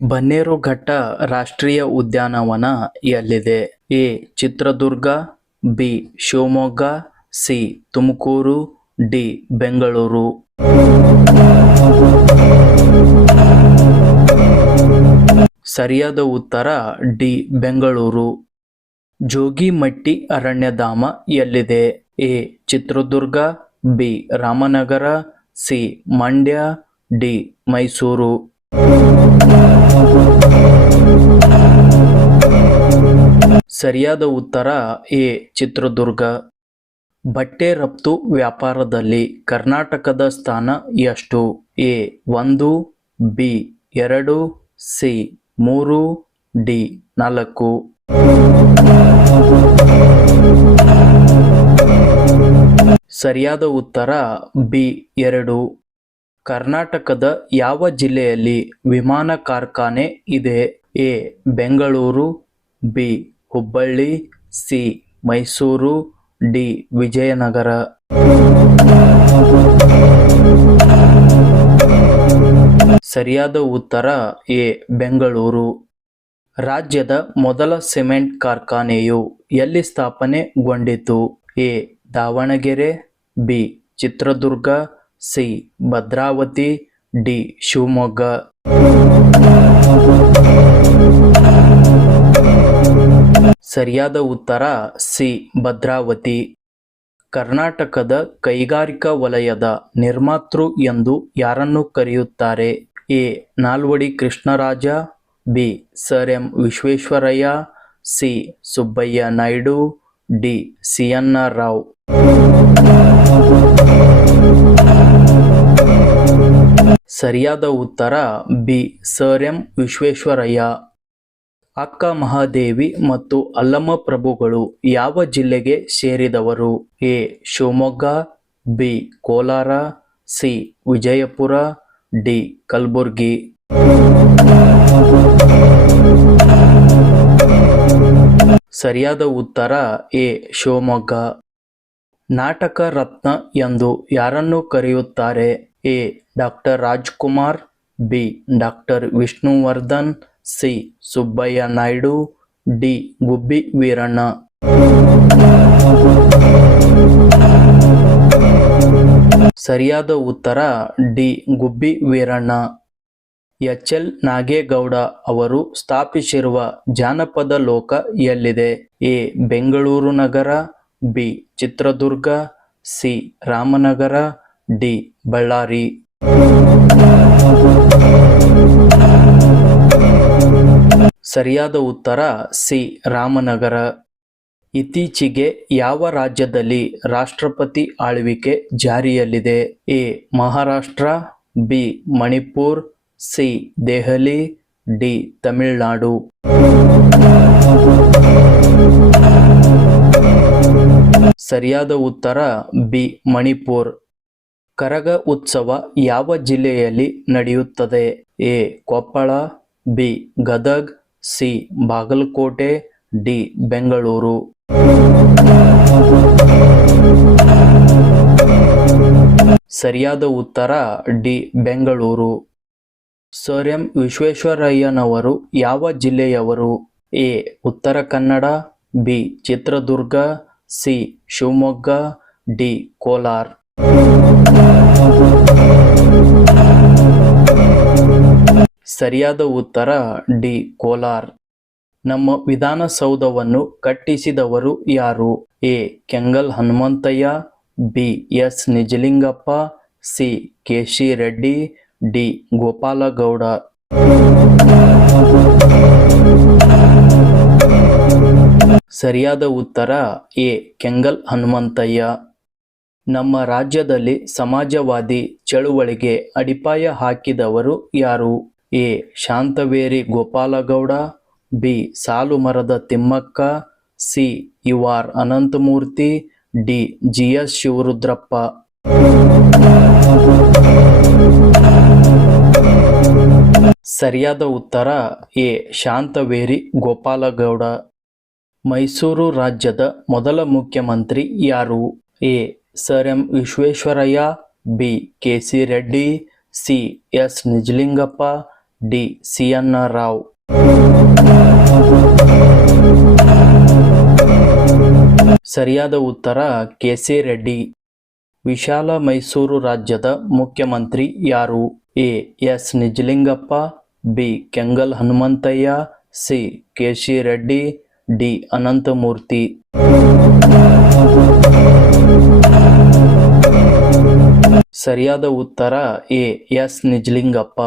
ಬನ್ನೇರುಘಟ್ಟ ರಾಷ್ಟ್ರೀಯ ಉದ್ಯಾನವನ ಎಲ್ಲಿದೆ? A. Chitradurga, B. Shivamogga, C. Tumakuru, D. Bengaluru. ಸರಿಯಾದ ಉತ್ತರ ಡಿ. ಬೆಂಗಳೂರು. ಜೋಗಿಮಟ್ಟಿ ಅರಣ್ಯಧಾಮ ಎಲ್ಲಿದೆ? A. Chitradurga, B. Ramanagara, C. Mandya, D. Mysuru. ಸರಿಯಾದ ಉತ್ತರ ಎ. ಚಿತ್ರದುರ್ಗ. ಬಟ್ಟೆ ರಫ್ತು ವ್ಯಾಪಾರದಲ್ಲಿ ಕರ್ನಾಟಕದ ಸ್ಥಾನ ಎಷ್ಟು? ಎ. 1, ಬಿ. 2, ಸಿ. 3, ಡಿ. 4. ಸರಿಯಾದ ಉತ್ತರ ಬಿ. 2. ಕರ್ನಾಟಕದ ಯಾವ ಜಿಲ್ಲೆಯಲ್ಲಿ ವಿಮಾನ ಕಾರ್ಖಾನೆ ಇದೆ? A. Bengaluru, B. Hubballi, C. Mysuru, D. Vijayanagara. ಸರಿಯಾದ ಉತ್ತರ ಎ. ಬೆಂಗಳೂರು. ರಾಜ್ಯದ ಮೊದಲ ಸಿಮೆಂಟ್ ಕಾರ್ಖಾನೆಯು ಎಲ್ಲಿ ಸ್ಥಾಪನೆಗೊಂಡಿತು? A. Davanagere, B. Chitradurga, C. Bhadravati, D. Shivamogga. ಸರಿಯಾದ ಉತ್ತರ ಸಿ. ಭದ್ರಾವತಿ. ಕರ್ನಾಟಕದ ಕೈಗಾರಿಕಾ ವಲಯದ ನಿರ್ಮಾತೃ ಎಂದು ಯಾರನ್ನು ಕರೆಯುತ್ತಾರೆ? A. Nalvadi Krishnaraja, B. Sir M Visvesvaraya, C. Subbaiah Naidu, D. C. N. Rao. ಸರಿಯಾದ ಉತ್ತರ ಬಿ. Sir M Visvesvaraya. ಅಕ್ಕ ಮಹಾದೇವಿ ಮತ್ತು ಅಲ್ಲಮ ಪ್ರಭುಗಳು ಯಾವ ಜಿಲ್ಲೆಗೆ ಸೇರಿದವರು? A. Shivamogga, B. Kolar, C. Vijayapura, D. Kalaburagi. ಸರಿಯಾದ ಉತ್ತರ ಎ. ಶಿವಮೊಗ್ಗ. ನಾಟಕ ರತ್ನ ಎಂದು ಯಾರನ್ನು ಕರೆಯುತ್ತಾರೆ? A. Doctor Rajkumar, B. Doctor Vishnuvardhan, C. Subbaiah Naidu, D. Gubbi Veeranna. ಸರಿಯಾದ ಉತ್ತರ D. Gubbi Veeranna. H. L. Nagegowda ಅವರು ಸ್ಥಾಪಿಸಿರುವ ಜಾನಪದ ಲೋಕ ಎಲ್ಲಿದೆ? ಎ. ಬೆಂಗಳೂರು ನಗರ, B. Chitradurga, C. Ramanagara, D. Ballari. ಸರಿಯಾದ ಉತ್ತರ ಸಿ. ರಾಮನಗರ. ಇತ್ತೀಚೆಗೆ ಯಾವ ರಾಜ್ಯದಲ್ಲಿ ರಾಷ್ಟ್ರಪತಿ ಆಳ್ವಿಕೆ ಜಾರಿಯಲ್ಲಿದೆ? A. Maharashtra, B. Manipur, C. Delhi, D. Tamil Nadu. ಸರಿಯಾದ ಉತ್ತರ ಬಿ. ಮಣಿಪುರ್. ಕರಗ ಉತ್ಸವ ಯಾವ ಜಿಲ್ಲೆಯಲ್ಲಿ ನಡೆಯುತ್ತದೆ? A. Koppal, B. Gadag, C. Bagalkote, D. Bengaluru. ಸರಿಯಾದ ಉತ್ತರ ಡಿ. ಬೆಂಗಳೂರು. ಸರ್ ಎಂ ವಿಶ್ವೇಶ್ವರಯ್ಯನವರು ಯಾವ ಜಿಲ್ಲೆಯವರು? A. Uttara Kannada, B. Chitradurga, C. Shivamogga, D. Kolar. ಸರಿಯಾದ ಉತ್ತರ ಡಿ. ಕೋಲಾರ. ನಮ್ಮ ವಿಧಾನಸೌಧವನ್ನು ಕಟ್ಟಿಸಿದವರು ಯಾರು? A. Kengal Hanumanthaiah, B. S. Nijalingappa, C. K. C. Reddy, D. Gopalagowda. ಸರಿಯಾದ ಉತ್ತರ ಎ. ಕೆಂಗಲ್ ಹನುಮಂತಯ್ಯ. ನಮ್ಮ ರಾಜ್ಯದಲ್ಲಿ ಸಮಾಜವಾದಿ ಚಳುವಳಿಗೆ ಅಡಿಪಾಯ ಹಾಕಿದವರು ಯಾರು? A. Shantaveri Gopalagowda, B. Saalumarada Thimmakka, C. U R Ananthamurthy, D. G. S. Shivarudrappa. ಸರಿಯಾದ ಉತ್ತರ ಎ. ಶಾಂತವೇರಿ ಗೋಪಾಲಗೌಡ. ಮೈಸೂರು ರಾಜ್ಯದ ಮೊದಲ ಮುಖ್ಯಮಂತ್ರಿ ಯಾರು? A. Sir M Visvesvaraya, B. K. C. Reddy, C. S. Nijalingappa, D C N Rao. ಸರಿಯಾದ ಉತ್ತರ ಕೆ ಸಿ ರೆಡ್ಡಿ. ವಿಶಾಲ ಮೈಸೂರು ರಾಜ್ಯದ ಮುಖ್ಯಮಂತ್ರಿ ಯಾರು? A S Nijalingappa, B Kengal Hanumanthaiah, C K C Reddy, D Ananthamurthy. ಸರಿಯಾದ ಉತ್ತರ ಎ ಎಸ್ ನಿಜಲಿಂಗಪ್ಪ.